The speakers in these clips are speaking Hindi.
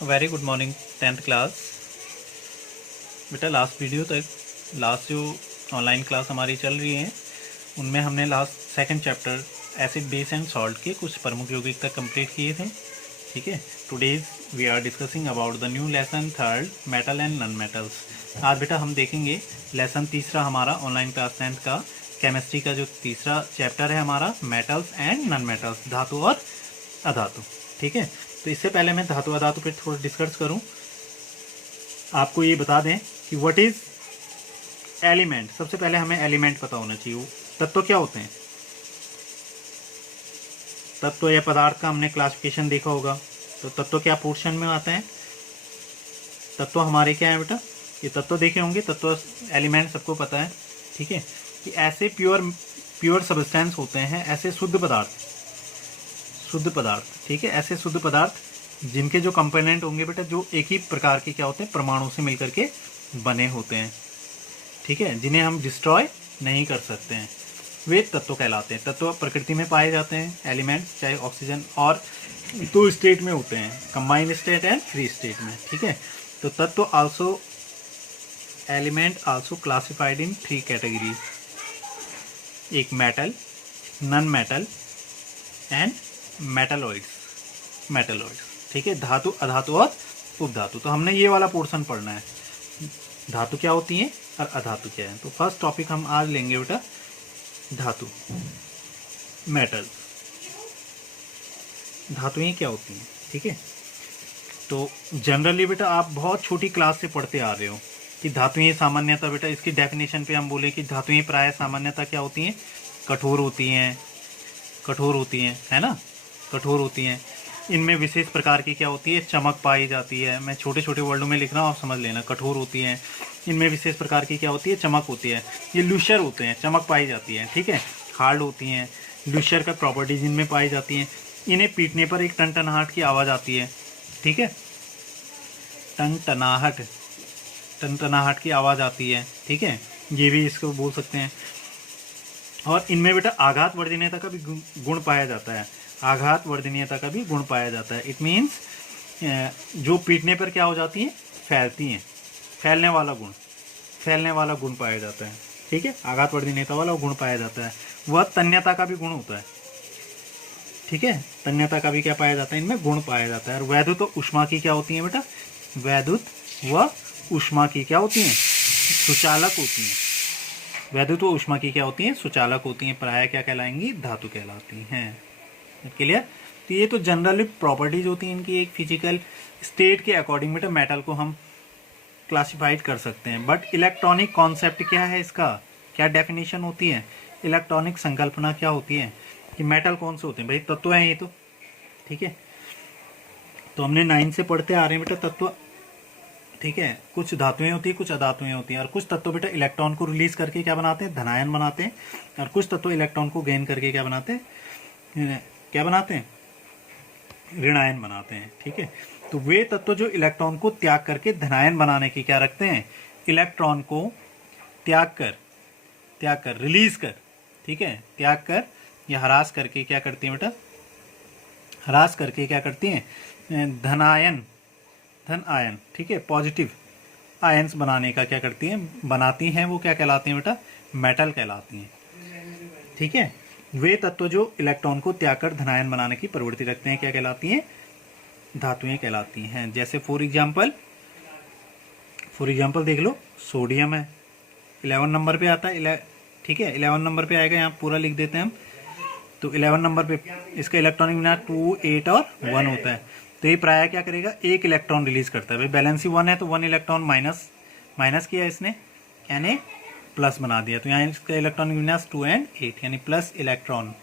Very good morning 10th class. बेटा लास्ट जो ऑनलाइन क्लास हमारी चल रही है उनमें हमने last second chapter acid base and salt के कुछ प्रमुख यौगिक तक कंप्लीट किए थे। ठीक है, today's we are discussing about the new lesson third, metal and non metals. आज बेटा हम देखेंगे लेसन तीसरा हमारा ऑनलाइन क्लास 10th का केमिस्ट्री का जो तीसरा चैप्टर है हमारा, मेटल्स एंड नॉन मेटल्स, धातु और अधातु। ठीक है, तो इससे पहले मैं धातु अधातु पे थोड़ा डिस्कस करूं, आपको ये बता दें कि व्हाट इज एलिमेंट। सबसे पहले हमें एलिमेंट पता होना चाहिए। तत्व क्या होते हैं? तत्व या पदार्थ का हमने क्लासिफिकेशन देखा होगा। तो तत्व क्या पोर्शन में आता है? तत्व हमारे क्या है बेटा? ये तत्व देखे होंगे। तत्व एलिमेंट सबको पता है। ठीक है, कि ऐसे प्योर सब्सटेंस होते हैं, ऐसे शुद्ध पदार्थ। ठीक है, ऐसे शुद्ध पदार्थ जिनके जो कंपोनेंट होंगे बेटा, जो एक ही प्रकार के क्या होते हैं, परमाणु से मिलकर के बने होते हैं। ठीक है, जिन्हें हम डिस्ट्रॉय नहीं कर सकते हैं, वे तत्व कहलाते हैं। तत्व प्रकृति में पाए जाते हैं, एलिमेंट्स, चाहे ऑक्सीजन, और दो स्टेट में होते हैं, combined state and free state में। ठीक है, तो तत्व also element also classified in 3 categories, एक metal, non metal and metalloids. ठीक है, धातु, अधातु और उपधातु। तो हमने ये वाला पोर्शन पढ़ना है, धातु क्या होती है और अधातु क्या है। तो फर्स्ट टॉपिक हम आज लेंगे बेटा धातु, मेटल। धातुएं क्या होती हैं? ठीक है, तो जनरली बेटा आप बहुत छोटी क्लास से पढ़ते आ रहे हो कि धातुएं सामान्यतः, बेटा इसकी डेफिनेशन पे हम बोले कि धातुएं प्राय सामान्यतः क्या होती हैं? कठोर होती हैं, है ना, कठोर होती हैं। इनमें विशेष प्रकार की क्या होती है? चमक पाई जाती है। मैं छोटे छोटे वर्डों में लिख रहा हूँ, आप समझ लेना। कठोर होती हैं, इनमें विशेष प्रकार की क्या होती है? चमक होती है। ये लूशर होते हैं, चमक पाई जाती है। ठीक है, हार्ड होती हैं, लूशर का प्रॉपर्टीज इनमें पाई जाती हैं। इन्हें पीटने पर एक टनटनाहट की आवाज़ आती है। ठीक है, टनटनाहट की आवाज़ आती है। ठीक है, ये भी इसको बोल सकते हैं। और इनमें बेटा आघात वर्धनीयता का भी गुण पाया जाता है। इट मीन्स जो पीटने पर क्या हो जाती हैं? फैलती हैं। फैलने वाला गुण पाया जाता है। ठीक है, आघात वर्धनीयता वाला गुण पाया जाता है। वह तन्यता का भी गुण होता है। ठीक है, तन्यता का भी क्या पाया जाता है? इनमें गुण पाया जाता है। और वैद्युत व ऊष्मा की क्या होती है बेटा? वैद्युत व ऊष्मा की क्या होती हैं? सुचालक होती हैं। वैद्युत व ऊष्मा की क्या होती हैं? सुचालक होती हैं। प्राय क्या कहलाएंगी? धातु कहलाती हैं। क्लियर? तो ये तो जनरली प्रॉपर्टीज होती हैं इनकी, एक फिजिकल स्टेट के अकॉर्डिंग बेटा मेटल को हम क्लासिफाइड कर सकते हैं। बट इलेक्ट्रॉनिक कॉन्सेप्ट क्या है इसका? क्या डेफिनेशन होती है? इलेक्ट्रॉनिक संकल्पना क्या होती है कि मेटल कौन से होते हैं? भाई तत्व हैं ये तो। ठीक है, तो हमने 9 से पढ़ते आ रहे हैं बेटा तत्व। ठीक है, कुछ धातुएं होती है, कुछ अधातुएं होती हैं। और कुछ तत्व बेटा इलेक्ट्रॉन को रिलीज करके क्या बनाते हैं? धनायन बनाते हैं। और कुछ तत्व इलेक्ट्रॉन को गेन करके क्या बनाते हैं? ऋणायन बनाते हैं। ठीक है, तो वे तत्व जो इलेक्ट्रॉन को त्याग करके धनायन बनाने की क्या रखते हैं? इलेक्ट्रॉन को त्याग कर रिलीज कर, ठीक है, त्याग कर या हरास करके क्या करती हैं बेटा? हरास करके क्या करती हैं? धन आयन, ठीक है, पॉजिटिव आयन्स बनाने का क्या करती हैं? बनाती हैं। वो क्या कहलाती हैं बेटा? मेटल कहलाती हैं। ठीक है, वे तत्व जो इलेक्ट्रॉन को त्याग कर धनायन बनाने की प्रवृत्ति रखते हैं क्या कहलाती हैं? धातुएं कहलाती हैं। जैसे फॉर एग्जाम्पल देख लो, सोडियम है, 11 नंबर पे आता है। ठीक है, 11 नंबर पे आएगा, यहाँ पूरा लिख देते हैं हम। तो 11 नंबर पे इसका इलेक्ट्रॉनिक विन्यास 2, 8 और 1 होता है। तो ये प्राय क्या करेगा? एक इलेक्ट्रॉन रिलीज करता है। भाई बैलेंस ही 1 है, तो 1 इलेक्ट्रॉन माइनस किया इसने, यानी प्लस बना दिया। तो यहाँ इसका इलेक्ट्रॉनिक विन्यास 2 और 8, यानी प्लस इलेक्ट्रॉन,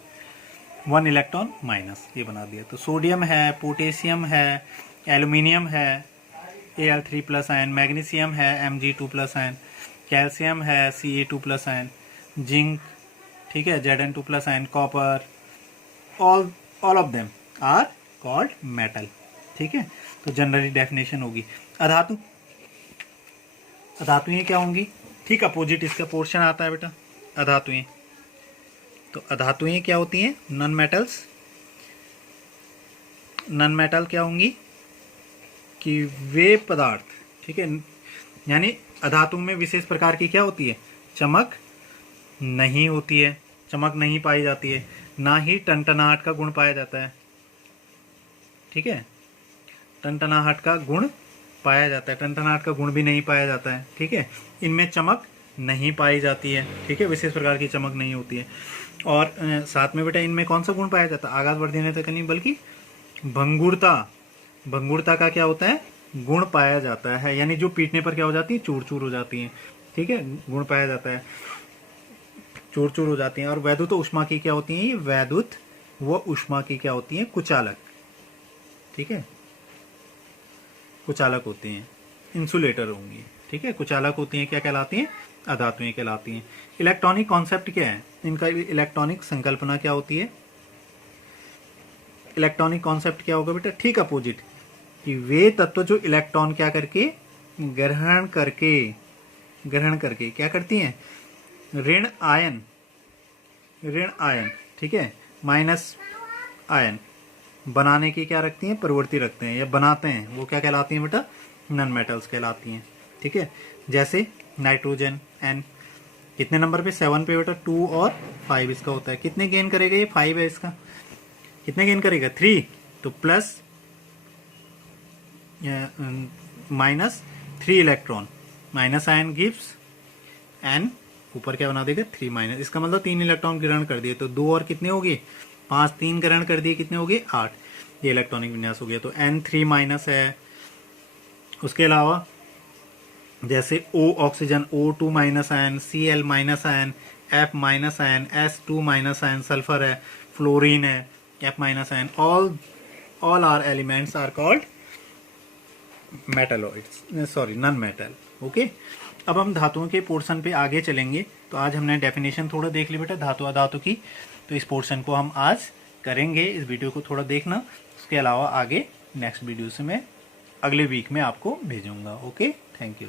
1 इलेक्ट्रॉन माइनस, ये बना दिया। तो सोडियम है, पोटेशियम है, एल्यूमिनियम है, Al3+ आयन, मैग्नीशियम है, Mg2+ आयन, कैल्शियम है, Ca2+ आयन, जिंक, ठीक है, Zn2+ ion, copper, all of them are called metal. ठीक है, तो जनरली डेफिनेशन होगी। अधातुएं क्या होंगी? ठीक अपोजिट इसका पोर्शन आता है बेटा, अधातुएं। तो अधातुएं क्या होती हैं? नॉन मेटल क्या होंगी? कि वे पदार्थ, ठीक है, यानी अधातु में विशेष प्रकार की क्या होती है, चमक नहीं होती है, चमक नहीं पाई जाती है, ना ही टनटनाहट का गुण पाया जाता है, ठीक है, टनटनाहट का गुण पाया जाता है, टनटनाहट का गुण भी नहीं पाया जाता है, ठीक है, इनमें चमक नहीं पाई जाती है, ठीक है, विशेष प्रकार की चमक नहीं होती है। और साथ में बेटा इनमें कौन सा गुण पाया जाता है, आघात वर्धन तक नहीं बल्कि भंगुरता, भंगुरता का क्या होता है, गुण पाया जाता है, यानी जो पीटने पर क्या हो जाती है, चूर चूर हो जाती है, ठीक है, गुण पाया जाता है, चूर चूर हो जाती हैं। और वैद्युत ऊष्मा की क्या होती है, वैद्युत व ऊष्मा की क्या होती है, कुचालक, ठीक है, कुचालक होती हैं, इंसुलेटर होंगी, ठीक है, कुचालक होती हैं, क्या कहलाती हैं, अधातुएं कहलाती हैं। इलेक्ट्रॉनिक कॉन्सेप्ट क्या है, इनका इलेक्ट्रॉनिक संकल्पना क्या होती है, इलेक्ट्रॉनिक कॉन्सेप्ट क्या होगा बेटा, ठीक अपोजिट, कि वे तत्व जो इलेक्ट्रॉन क्या करके ग्रहण करके क्या करती हैं, ऋण आयन, ठीक है, माइनस आयन बनाने की क्या रखती हैं, प्रवृत्ति रखते हैं या बनाते हैं, वो क्या कहलाती हैं बेटा, नॉन मेटल्स कहलाती हैं, ठीक है। जैसे नाइट्रोजन N कितने नंबर पे, 7 पे बेटा, 2 और 5 इसका होता है, कितने गेन करेगा, ये 5 है, इसका कितने गेन करेगा, 3, तो plus minus 3 electron, minus ion gives N, ऊपर क्या बना देगा, 3 माइनस, इसका मतलब 3 इलेक्ट्रॉन ग्रहण कर दिए, तो 2 और कितने हो गए, 5, 3 ग्रहण कर दिए, कितने हो गए, 8, ये इलेक्ट्रॉनिक विन्यास हो गया, तो N3 माइनस है। उसके अलावा जैसे O oxygen, O2 minus ion, Cl minus ion, F minus ion, S2 minus ion, sulphur है, फ्लोरीन है, F minus ion, all are elements are called metalloids, sorry non metal, okay. अब हम धातुओं के पोर्शन पे आगे चलेंगे, तो आज हमने डेफिनेशन थोड़ा देख ली बेटा धातु अधातु की, तो इस पोर्शन को हम आज करेंगे, इस वीडियो को थोड़ा देखना, उसके अलावा आगे नेक्स्ट वीडियो से मैं अगले वीक में आपको भेजूंगा, ओके, थैंक यू।